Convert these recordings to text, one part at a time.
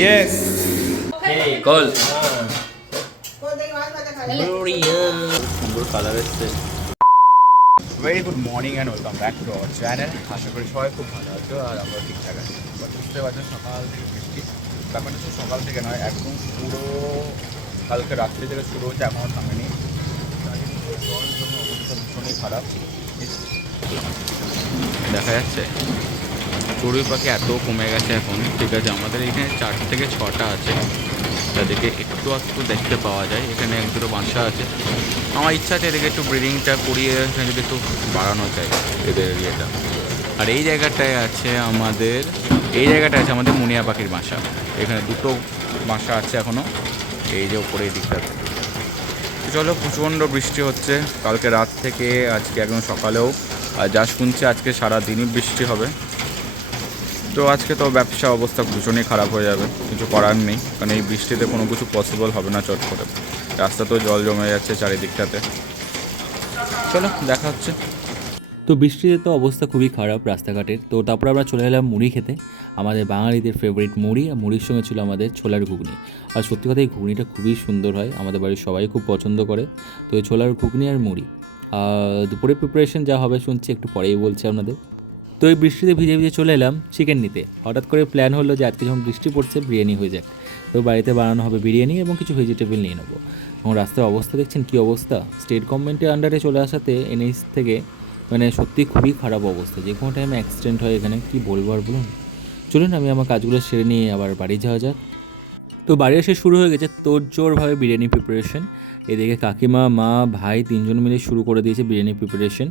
Yes. Hey, কল সুন্দর colour এসছে very good morning and welcome back to our channel আশা করি সবাই খুব ভালো আছো আর আমরা ঠিকঠাক আছি। বাট বুঝতে পারছ সকাল থেকে বৃষ্টি। ব্যাপারটা হচ্ছে সকাল থেকে নয় একদম পুরো কালকে রাত্রি থেকে শুরু হচ্ছে এখনও থামেনি জমে অবস্থা ভীষণই খারাপ দেখা যাচ্ছে। চড়ুই পাখি এত কমে গেছে এখন। ঠিক আছে, আমাদের এখানে চার থেকে ছটা আছে। তাদেরকে একটু একটু দেখতে পাওয়া যায়। এখানে এক দুটো বাসা আছে। আমার ইচ্ছা আছে এদেরকে একটু ব্রিডিংটা করিয়ে এখানে যদি একটু বাড়ানো যায় এদের ইয়েটা। আর এই জায়গাটায় আছে আমাদের, এই জায়গাটায় আছে আমাদের মুনিয়া পাখির বাসা। এখানে দুটো বাসা আছে এখনও এই যে ওপরে এই দিকটাতে তো চলো, প্রচণ্ড বৃষ্টি হচ্ছে। কালকে রাত থেকে আজকে একদম সকালেও। আর যা শুনছি আজকে সারা দিনই বৃষ্টি হবে। তো আজকে তো ব্যবসা অবস্থা ভীষণই খারাপ হয়ে যাবে, কিছু করার নেই, কারণ এই বৃষ্টিতে কোনো কিছু পসিবল হবে না চট করে রাস্তা তো জল জমে যাচ্ছে চারিদিকটাতে। চলো, দেখা হচ্ছে। তো বৃষ্টিতে তো অবস্থা খুবই খারাপ রাস্তাঘাটের তো তারপর আমরা চলে এলাম মুড়ি খেতে। আমাদের বাঙালিদের ফেভারিট মুড়ি, আর মুড়ির সঙ্গে ছিল আমাদের ছোলার ঘুগনি। আর সত্যি কথা, এই ঘুগনিটা খুবই সুন্দর হয়, আমাদের বাড়ির সবাই খুব পছন্দ করে। তো এই ছোলার ঘুগনি আর মুড়ি। আর দুপুরে প্রিপারেশন যা হবে শুনছি একটু পরেই বলছি আপনাদের। তো এই বৃষ্টিতে ভিজে ভিজে চলে এলাম চিকেন নিতে। হঠাৎ করে প্ল্যান হলো যে আজকে যখন বৃষ্টি পড়ছে, বিরিয়ানি হয়ে যাক। তো বাড়িতে বানানো হবে বিরিয়ানি এবং কিছু ভেজিটেবল নিয়ে নেব। এবং রাস্তার অবস্থা দেখছেন কী অবস্থা? স্টেট গভর্নমেন্টের আন্ডারে চলে আসাতে এনএইচ থেকে মানে সত্যি খুবই খারাপ অবস্থা। যে কোনো টাইমে অ্যাক্সিডেন্ট হয় এখানে, কি বলব আর বলুন? চলুন আমি আমার কাজগুলো সেরে নিয়ে আবার বাড়ি যাওয়া যাক। তো বাড়ি এসে শুরু হয়ে গেছে তোড়জোড়ভাবে বিরিয়ানি প্রিপারেশন এদিকে কাকিমা, মা, ভাই তিনজন মিলে শুরু করে দিয়েছে বিরিয়ানি প্রিপারেশন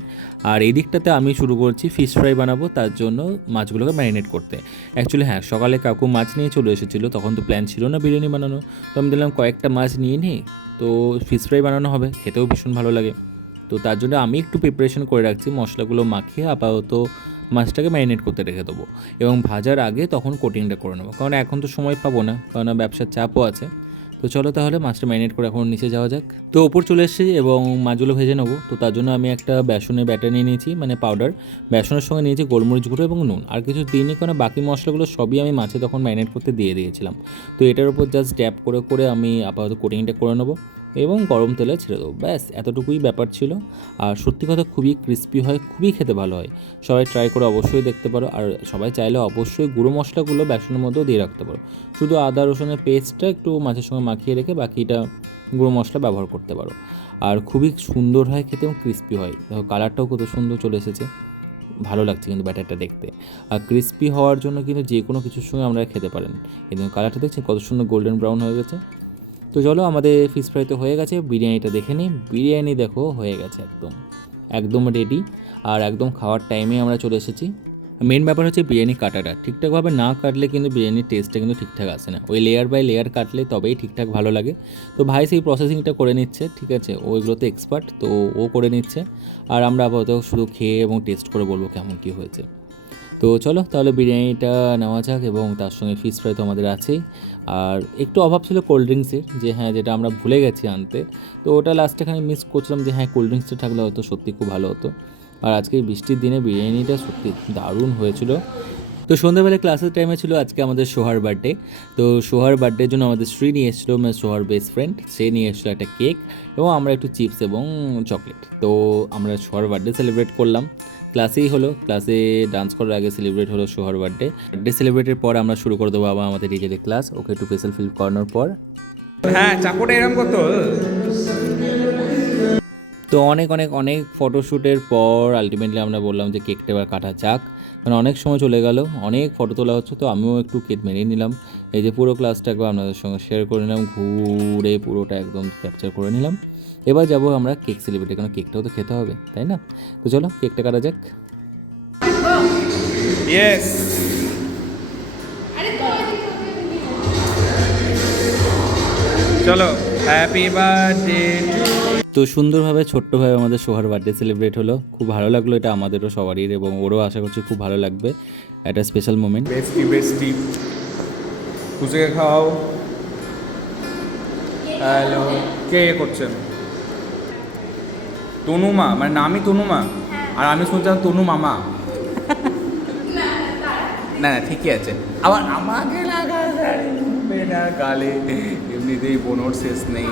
আর এই দিকটাতে আমি শুরু করছি ফিশ ফ্রাই বানাবো, তার জন্য মাছগুলোকে ম্যারিনেট করতে। অ্যাকচুয়ালি হ্যাঁ সকালে কাকু মাছ নিয়ে চলে এসেছিল, তখন তো প্ল্যান ছিল না বিরিয়ানি বানানো। তো আমি দিলাম কয়েকটা মাছ নিয়ে নিই তো ফিশ ফ্রাই বানানো হবে, খেতেও ভীষণ ভালো লাগে। তো তার জন্য আমি একটু প্রিপারেশন করে রাখছি, মশলাগুলো মাখিয়ে আপাতত মাছটাকে ম্যারিনেট করতে রেখে দেবো। এবং ভাজার আগে তখন কোটিংটা করে নেব। কারণ এখন তো সময় পাবো না, কারণ ব্যবসার চাপও আছে। তো চলো তাহলে মাছটা ম্যারিনেট করে এখন নিচে যাওয়া যাক। তো ওপর চলে এসেছি এবং মাছগুলো ভেজে নেব। তো তার জন্য আমি একটা বেসনের ব্যাটার নিয়ে নিয়েছি মানে পাউডার বেসনের সঙ্গে নিয়েছি গোলমরিচ গুঁড়ো এবং নুন। আর কিছু দিইনি কারণ বাকি মশলাগুলো সবই আমি মাছে তখন ম্যারিনেট করতে দিয়ে দিয়েছিলাম। তো এটার উপর জাস্ট ড্যাপ করে করে আমি আপাতত কোটিংটা করে নেব। এবং গরম তেলে ছেড়ে দেবো। ব্যাস, এতটুকুই ব্যাপার ছিল। আর সত্যি কথা খুবই ক্রিস্পি হয়, খুবই খেতে ভালো হয়। সবাই ট্রাই করে অবশ্যই দেখতে পারো। আর সবাই চাইলে অবশ্যই গুঁড়ো মশলাগুলো বেসনের মধ্যেও দিয়ে রাখতে পারো। শুধু আদা, রসুনের পেস্টটা একটু মাছের সঙ্গে মাখিয়ে রেখে বাকিটা গুঁড়ো মশলা ব্যবহার করতে পারো। আর খুবই সুন্দর হয় খেতে এবং ক্রিস্পি হয়। দেখো কালারটাও কত সুন্দর চলে এসেছে। ভালো লাগছে কিন্তু ব্যাটারটা দেখতে। আর ক্রিস্পি হওয়ার জন্য কিন্তু যে কোনো কিছুর সঙ্গে আমরা খেতে পারেন। কিন্তু কালারটা দেখছেন কত সুন্দর গোল্ডেন ব্রাউন হয়ে গেছে। তো চলো আমাদের ফিশ ফ্রাই তো হয়ে গেছে, বিরিয়ানিটা দেখে নিই। বিরিয়ানি দেখো, হয়ে গেছে একদম একদম রেডি আর একদম খাওয়ার টাইমে আমরা চলে এসেছি। মেন ব্যাপার হচ্ছে বিরিয়ানি কাটাটা। ঠিকঠাকভাবে না কাটলে কিন্তু বিরিয়ানির টেস্টটা কিন্তু ঠিকঠাক আসে না। ওই লেয়ার বাই লেয়ার কাটলে তবেই ঠিকঠাক ভালো লাগে। তো ভাই সেই প্রসেসিংটা করে নিচ্ছে, ঠিক আছে? ও এগুলোতে এক্সপার্ট তো ও করে নিচ্ছে। আর আমরা আপাতত শুধু খেয়ে এবং টেস্ট করে বলব কেমন কী হয়েছে। তো চলো, তাহলে বিরিয়ানিটা নেওয়া যাক এবং তার সঙ্গে ফিস ফ্রাই তো আমাদের আছেই। আর একটু অভাব ছিল কোল্ড ড্রিঙ্কসের যে হ্যাঁ যেটা আমরা ভুলে গেছি আনতে। তো ওটা লাস্টে এখানে মিস করছিলাম যে হ্যাঁ কোল্ড ড্রিঙ্কসটা থাকলে হয়তো সত্যি খুব ভালো হতো। আর আজকে বৃষ্টির দিনে বিরিয়ানিটা সত্যি দারুণ হয়েছিল। তো সন্ধ্যাবেলা ক্লাসের টাইমে ছিল আজকে আমাদের সোহার বার্থডে তো সোহার বার্থডের জন্য আমাদের শ্রী নিয়ে এসেছিল মানে সোহার বেস্ট ফ্রেন্ড সে নিয়ে এসেছিল একটা কেক এবং আমরা একটু চিপস এবং চকলেট তো আমরা সোহার বার্থডে সেলিব্রেট করলাম। ক্লাসেই হলো ক্লাসে ডান্স করার আগে সেলিব্রেট হলো সোহার বার্থডে বার্থডে সেলিব্রেটের পর আমরা শুরু করে দেবো আবার আমাদের ডিজেলের ক্লাস ওকে একটু স্পেশাল ফিল করানোর পর। হ্যাঁ চাকুটা এরকম করতো তো অনেক অনেক অনেক ফটোশ্যুটের পর আলটিমেটলি আমরা বললাম যে কেকটা এবার কাটা যাক। মানে অনেক সময় চলে গেল অনেক ফটো তোলা হচ্ছে তো আমিও একটু কেক মেরে নিলাম। এই যে পুরো ক্লাসটা একবার আপনাদের সঙ্গে শেয়ার করে নিলাম ঘুরে পুরোটা একদম ক্যাপচার করে নিলাম। এবার যাব আমরা কেক সেলিব্রেট কারণ কেকটাও তো খেতে হবে তাই না? তো চলো কেকটা কাটা যাক। ইয়েস চলো হ্যাপি বার্থডে তো সুন্দরভাবে ছোট্টভাবে আমাদের সোহার বার্থডে সেলিব্রেট হলো। খুব ভালো লাগল এটা আমাদেরও সবারই এবং ওরও আশা করছি খুব ভালো লাগবে। একটা স্পেশাল মোমেন্ট বেস্টি বেস্টি কুচে খাও হ্যালো কে এ করছেন। তনুমা মানে নামই তনুমা। আর আমি শুনছিলাম তনু মামা। না না, ঠিকই আছে। আবার আমাকে লাগা গালে এমনিতেই বোনর শেষ নেই।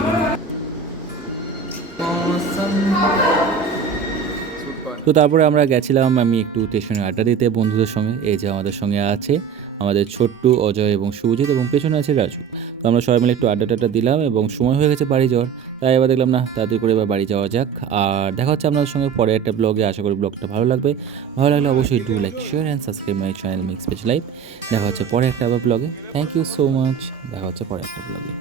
তো তারপরে আমরা গেছিলাম আমি একটু স্টেশনে আড্ডা দিতে বন্ধুদের সঙ্গে। এই যে আমাদের সঙ্গে আছে আমাদের ছোট্টু, অজয় এবং শুভজিৎ এবং পেছনে আছে রাজু। তো আমরা সবাই মিলে একটু আড্ডা টাড্ডা দিলাম এবং সময় হয়ে গেছে বাড়ি যাওয়ার। তাই এবার দেখলাম না, তাড়াতাড়ি করে এবার বাড়ি যাওয়া যাক। আর দেখা হচ্ছে আপনাদের সঙ্গে পরে একটা ব্লগে আশা করি ব্লগটা ভালো লাগবে। ভালো লাগলে অবশ্যই do like share and subscribe my channel mix page live দেখা হচ্ছে পরে একটা আবার ব্লগে থ্যাংক ইউ সো মাচ দেখা হচ্ছে পরে একটা ব্লগে